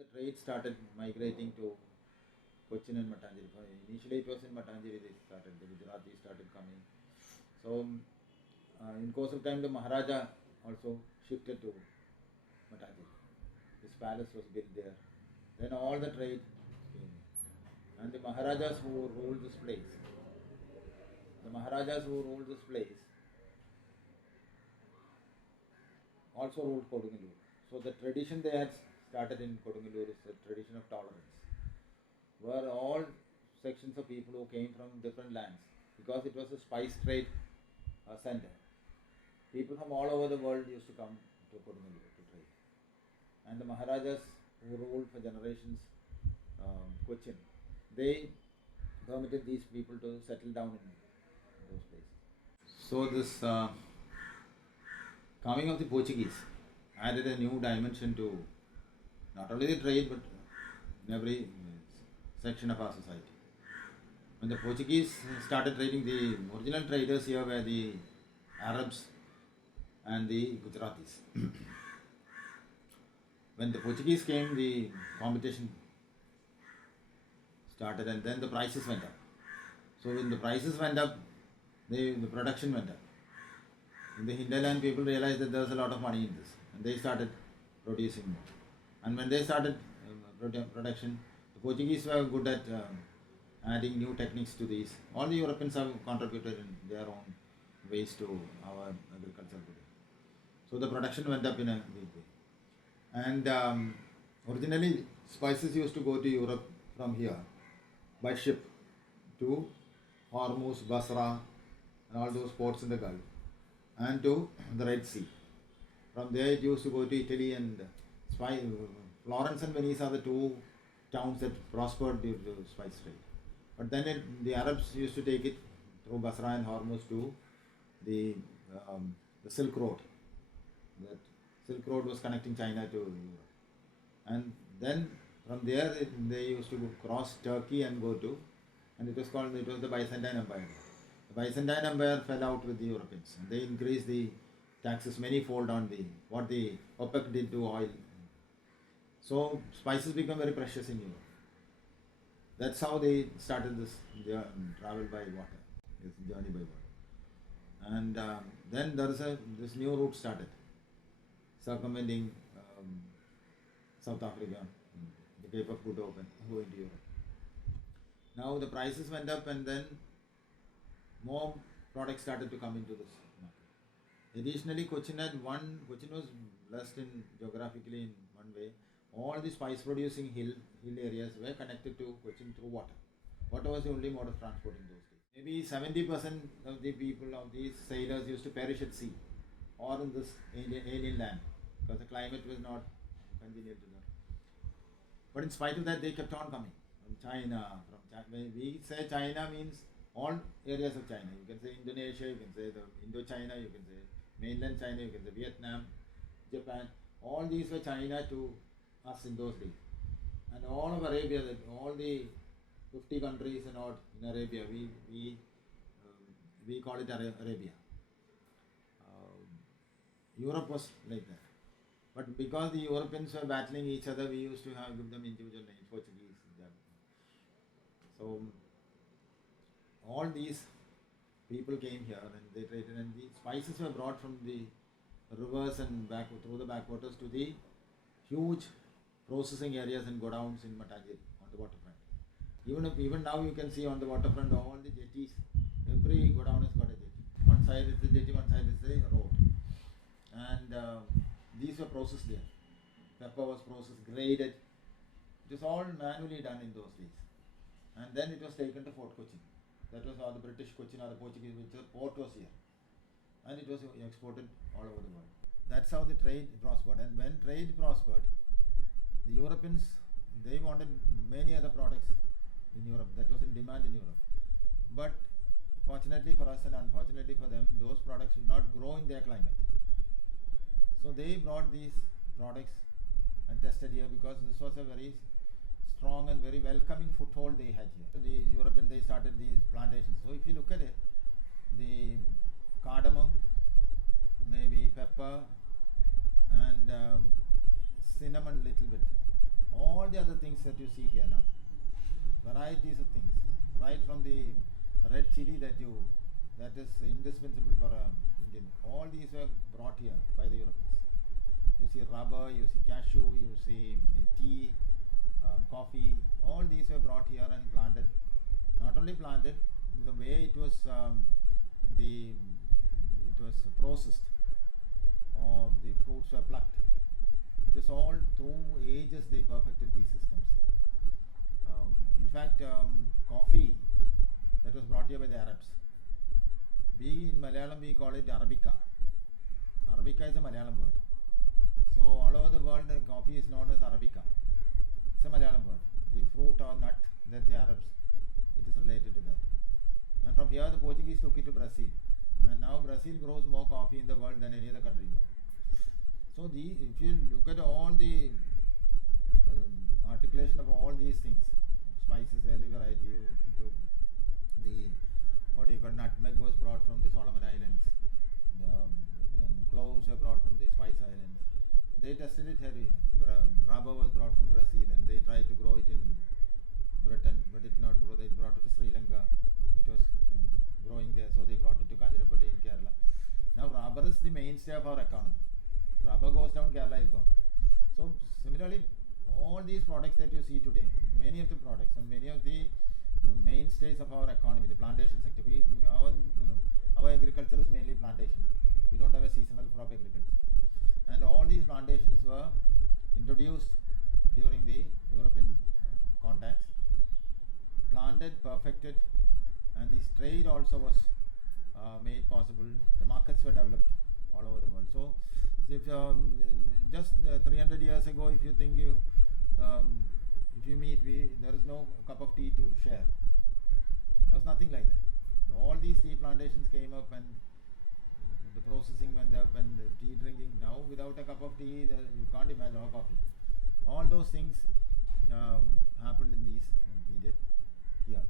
The trade started migrating to Cochin and Matanjiri. Initially it was in Matanjiri they started, the Gujarati started coming. So in course of time the Maharaja also shifted to Matanjiri. His palace was built there. Then all the trade came. And the Maharajas who ruled this place, also ruled Kodungalur. So the tradition they had started in Kodungalur is the tradition of tolerance, where all sections of people who came from different lands, because it was a spice trade center, people from all over the world used to come to Kodungalur to trade. And the Maharajas who ruled for generations Cochin, they permitted these people to settle down in those places. So this coming of the Portuguese added a new dimension to not only the trade but in every section of our society. When the Portuguese started trading, the original traders here were the Arabs and the Gujaratis. When the Portuguese came, the competition started and then the prices went up. So when the prices went up, the production went up. In the hinterland, people realized that there was a lot of money in this, and they started producing more. And when they started production, the Portuguese were good at adding new techniques to these. All the Europeans have contributed in their own ways to our agriculture today. So the production went up in a big way. And originally, spices used to go to Europe from here by ship to Hormuz, Basra, and all those ports in the Gulf, and to the Red Sea. From there it used to go to Italy, and Florence and Venice are the two towns that prospered due to spice trade. But then the Arabs used to take it through Basra and Hormuz to the Silk Road. That Silk Road was connecting China to Europe. And then from there they used to cross Turkey and go to, and it was the Byzantine Empire. The Byzantine Empire fell out with the Europeans, and they increased the taxes many-fold on what the OPEC did to oil. So spices become very precious in Europe. That's how they started this travel by water, this journey by water. And then this new route started, circumventing South Africa, the Cape of Good Hope, and going to Europe. Now the prices went up, and then more products started to come into this market. Additionally, Cochin was blessed geographically in one way. All the spice producing hill areas were connected to Cochin through water. Water was the only mode of transport in those days. Maybe 70% of the people, of these sailors, used to perish at sea or in this alien land, because the climate was not congenial to them. But in spite of that, they kept on coming from China. When we say China, means all areas of China. You can say Indonesia, you can say the Indochina, you can say mainland China, you can say Vietnam, Japan. All these were China to us in those days. And all of Arabia, all the 50 countries and all in Arabia, we call it Arabia. Europe was like that. But because the Europeans were battling each other, we used to give them individual names, Portuguese, Japanese. So all these people came here and they traded, and the spices were brought from the rivers and through the backwaters to the huge processing areas and godowns in Matanjiri on the waterfront. Even now you can see on the waterfront all the jetties. Every godown has got a jetty. One side is the jetty, one side is the road. And these were processed there. Pepper was processed, graded. It was all manually done in those days. And then it was taken to Fort Cochin. That was how the British Cochin or the Portuguese, which the port was here. And it was exported all over the world. That's how the trade prospered. And when trade prospered, the Europeans, they wanted many other products in Europe that was in demand in Europe. But fortunately for us and unfortunately for them, those products would not grow in their climate. So they brought these products and tested here, because this was a very strong and very welcoming foothold they had here. The Europeans, they started these plantations. So if you look at it, the cardamom, maybe pepper, and cinnamon little bit, all all the other things that you see here now. Varieties of things, right from the red chili that is indispensable for Indian. All these were brought here by the Europeans. You see rubber, you see cashew, you see tea, coffee. All these were brought here and planted. Not only planted, the way it was processed, or the fruits were plucked. It was all through ages they perfected these systems. In fact, coffee that was brought here by the Arabs. We in Malayalam we call it Arabica. Arabica is a Malayalam word. So all over the world, coffee is known as Arabica. It's a Malayalam word. The fruit or nut that the Arabs, it is related to that. And from here the Portuguese took it to Brazil. And now Brazil grows more coffee in the world than any other country in the world. So if you look at all the articulation of all these things, spices, early variety, nutmeg was brought from the Solomon Islands, then cloves were brought from the Spice Islands. They tested it here. Rubber was brought from Brazil and they tried to grow it in Britain, but it did not grow. They brought it to Sri Lanka. It was growing there, so they brought it to Kanjirappalli in Kerala. Now rubber is the mainstay of our economy. Rubber goes down, Kerala is gone. So similarly, all these products that you see today, many of the products and many of the mainstays of our economy, the plantation sector, our agriculture is mainly plantation. We don't have a seasonal crop agriculture. And all these plantations were introduced during the European contacts, planted, perfected, and this trade also was made possible. The markets were developed all over the world. So if just 300 years ago, if you think if you meet, there is no cup of tea to share. There was nothing like that. All these tea plantations came up and the processing went up and the tea drinking. Now without a cup of tea, you can't imagine, or coffee. All those things happened in these period here.